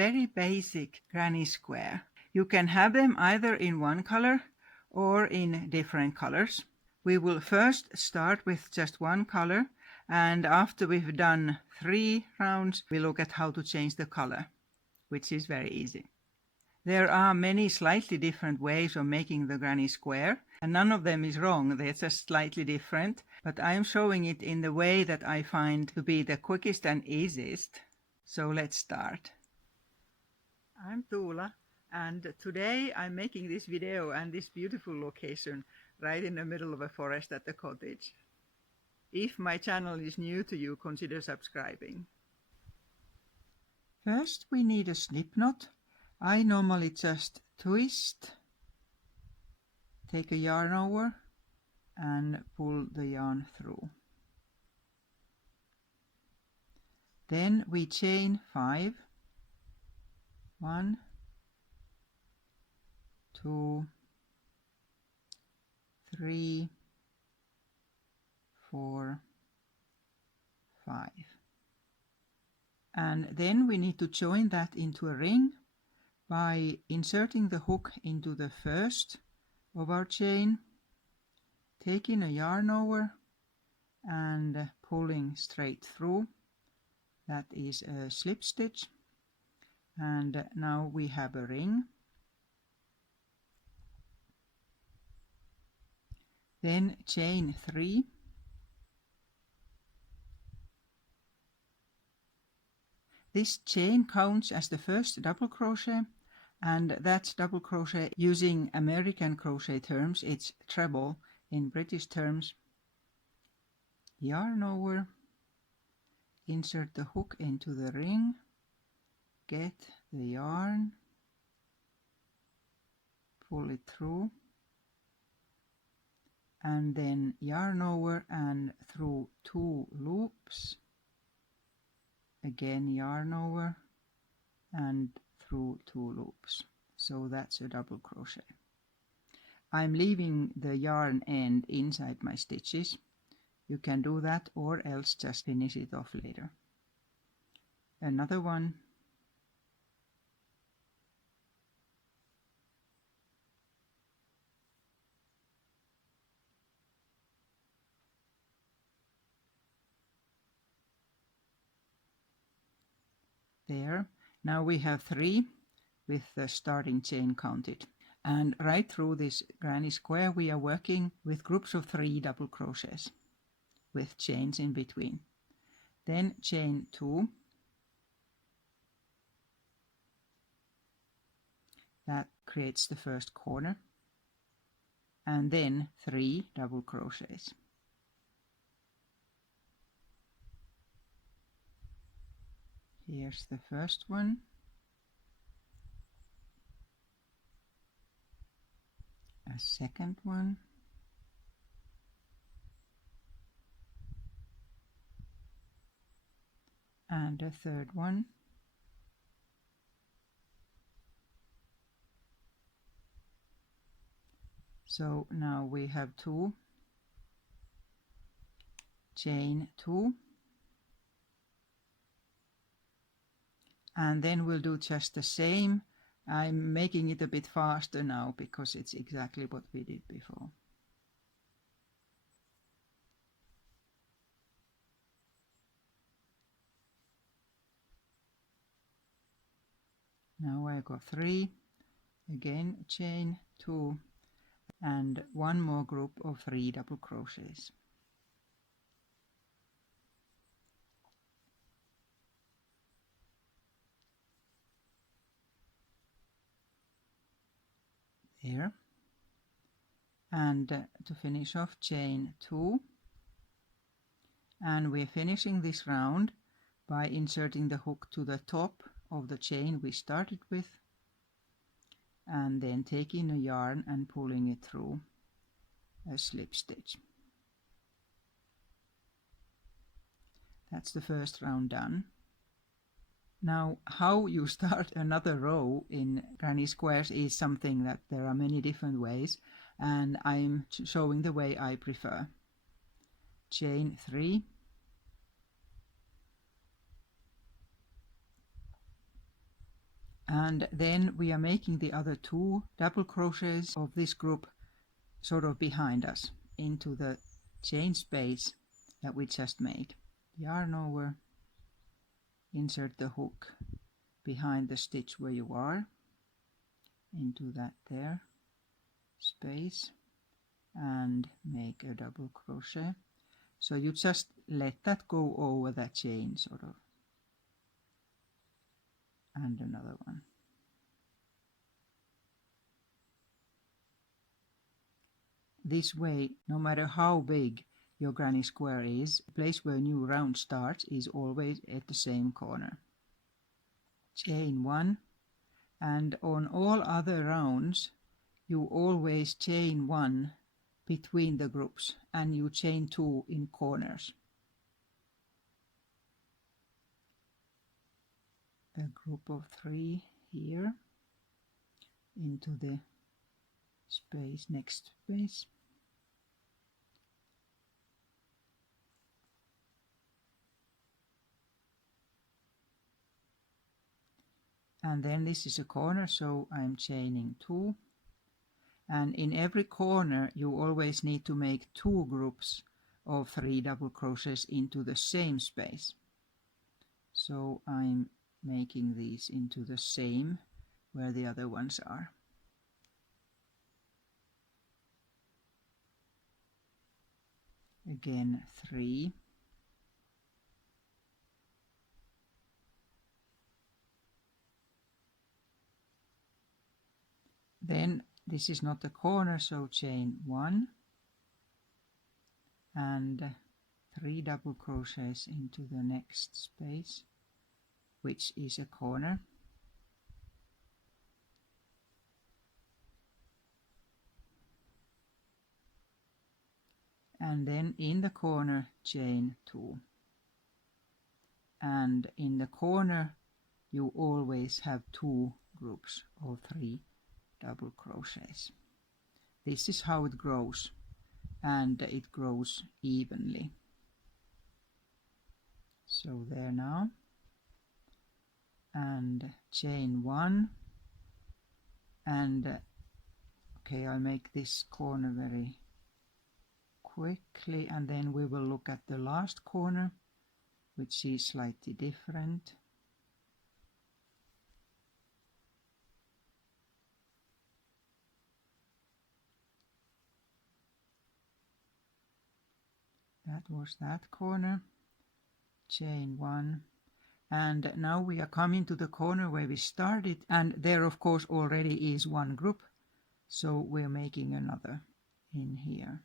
very basic granny square. You can have them either in one color or in different colors. We will first start with just one color, and after we've done 3 rounds, we look at how to change the color, which is very easy. There are many slightly different ways of making the granny square, and none of them is wrong, they're just slightly different, but I am showing it in the way that I find to be the quickest and easiest. So let's start. I'm Tuula, and today I'm making this video and this beautiful location right in the middle of a forest at the cottage. If my channel is new to you, consider subscribing. First we need a slip knot. I normally just twist, take a yarn over and pull the yarn through. Then we chain 5. 1, 2, 3, 4, 5. And then we need to join that into a ring by inserting the hook into the first of our chain, taking a yarn over and pulling straight through. That is a slip stitch. And now we have a ring. Then chain 3. This chain counts as the first double crochet, and that's double crochet using American crochet terms. It's treble in British terms. Yarn over, insert the hook into the ring, get the yarn, pull it through, and then yarn over and through 2 loops, again yarn over and through 2 loops. So that's a double crochet. I'm leaving the yarn end inside my stitches. You can do that or else just finish it off later. Another one. There. Now we have 3 with the starting chain counted. And right through this granny square we are working with groups of 3 double crochets with chains in between. Then chain 2. That creates the first corner. And then 3 double crochets. Here's the first one. A second one. And a third one. So now we have 2. Chain 2. And then we'll do just the same. I'm making it a bit faster now because it's exactly what we did before. Now I got 3, again chain 2, and 1 more group of 3 double crochets. There. And to finish off, chain 2. And we're finishing this round by inserting the hook to the top of the chain we started with, and then taking a yarn and pulling it through a slip stitch. That's the first round done. Now, how you start another row in granny squares is something that there are many different ways, and I'm showing the way I prefer. Chain 3, And then we are making the other 2 double crochets of this group sort of behind us into the chain space that we just made. Yarn over, insert the hook behind the stitch where you are into that there space and make a double crochet. So you just let that go over that chain sort of, and another one. This way, no matter how big your granny square is, the place where new round starts is always at the same corner. Chain 1, and on all other rounds you always chain 1 between the groups and you chain 2 in corners. A group of 3 here into the space, next space. And then this is a corner, so I'm chaining 2. And in every corner you always need to make 2 groups of 3 double crochets into the same space. So I'm making these into the same where the other ones are. Again 3. Then this is not a corner, so chain 1 and 3 double crochets into the next space, which is a corner. And then in the corner chain 2. And in the corner you always have 2 groups of 3 double crochets. This is how it grows, and it grows evenly. So there now, and chain 1, and okay, I'll make this corner very quickly, and then we will look at the last corner, which is slightly different. That was that corner, chain 1, and now we are coming to the corner where we started, and there of course already is 1 group, so we're making another in here.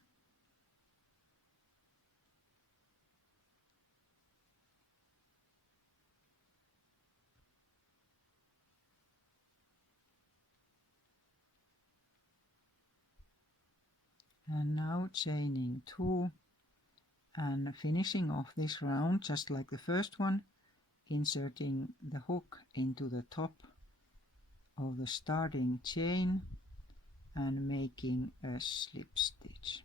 And now chaining 2 and finishing off this round just like the first one, inserting the hook into the top of the starting chain and making a slip stitch.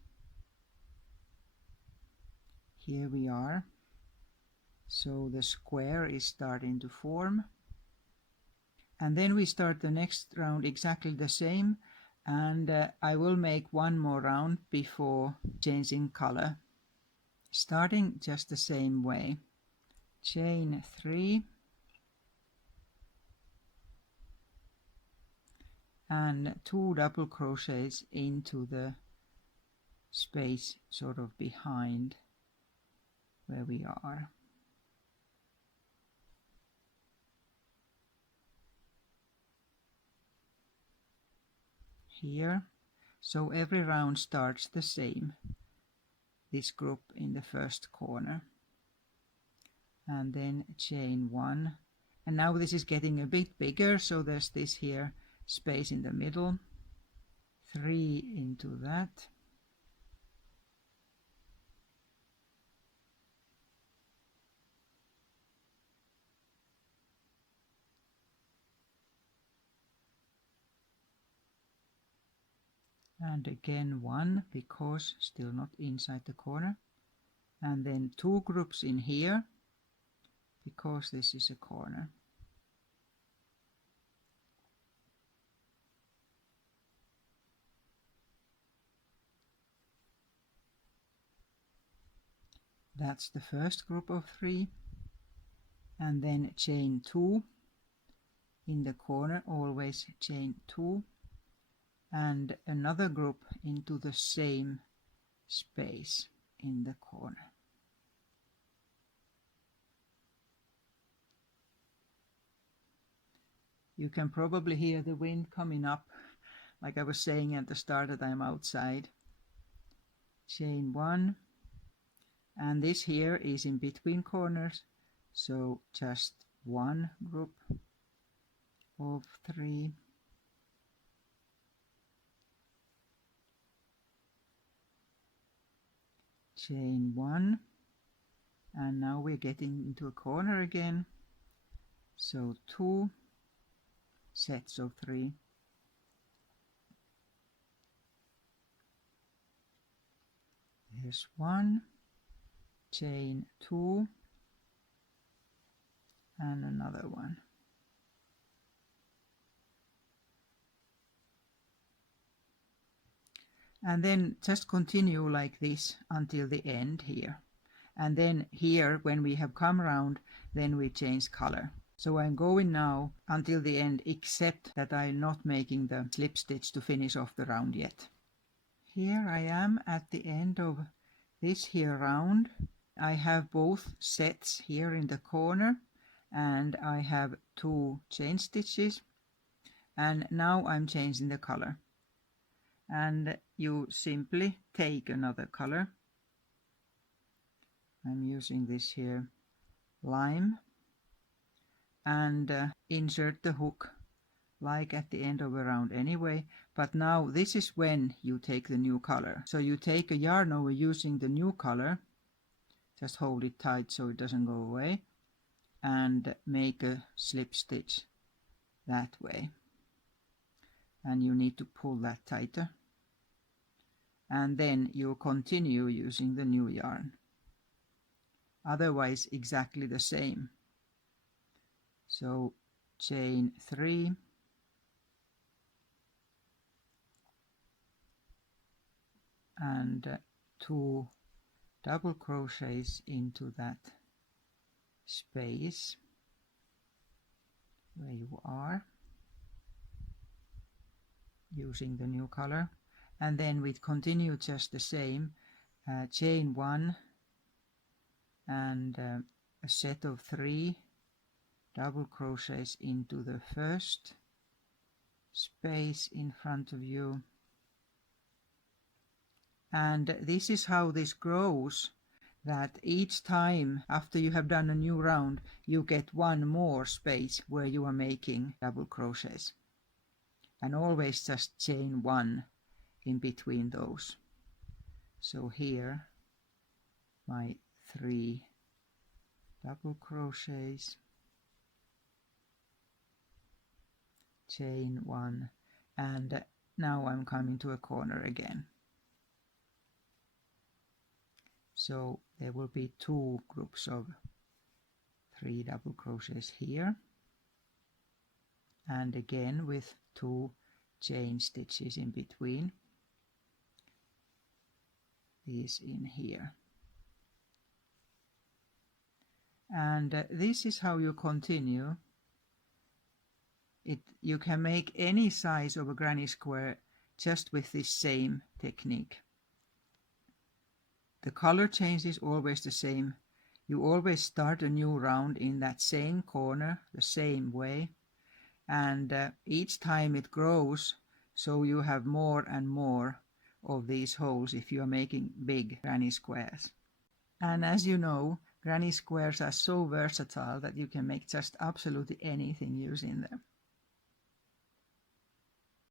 Here we are. So the square is starting to form. And then we start the next round exactly the same, and I will make 1 more round before changing color. Starting just the same way. Chain 3 and 2 double crochets into the space sort of behind where we are. Here, so every round starts the same, this group in the first corner, and then chain 1, and now this is getting a bit bigger, so there's this here space in the middle, 3 into that, and again 1 because still not inside the corner, and then 2 groups in here because this is a corner. That's the first group of 3, and then chain 2 in the corner, always chain 2, and another group into the same space in the corner. You can probably hear the wind coming up, like I was saying at the start that I'm outside. Chain 1, and this here is in between corners, so just one group of 3. Chain 1, and now we're getting into a corner again, so 2 sets of 3. Here's 1, chain 2, and another one. And then just continue like this until the end here. And then here, when we have come around, then we change color. So I'm going now until the end, except that I'm not making the slip stitch to finish off the round yet. Here I am at the end of this here round. I have both sets here in the corner, and I have 2 chain stitches, and now I'm changing the color. And you simply take another color. I'm using this here lime, and insert the hook like at the end of a round anyway, but now this is when you take the new color. So you take a yarn over using the new color, just hold it tight so it doesn't go away, and make a slip stitch that way, and you need to pull that tighter, and then you continue using the new yarn, otherwise exactly the same. So chain 3, and 2 double crochets into that space where you are using the new color, and then we continue just the same, chain 1 and a set of 3 double crochets into the first space in front of you. And this is how this grows, that each time after you have done a new round you get one more space where you are making double crochets, and always just chain 1 in between those. So here my 3 double crochets, chain 1, and now I'm coming to a corner again. So there will be 2 groups of 3 double crochets here, and again with 2 chain stitches in between, these in here. And this is how you continue. You can make any size of a granny square just with this same technique. The color change is always the same. You always start a new round in that same corner, the same way, and each time it grows, so you have more and more of these holes if you are making big granny squares. And as you know, granny squares are so versatile that you can make just absolutely anything using them.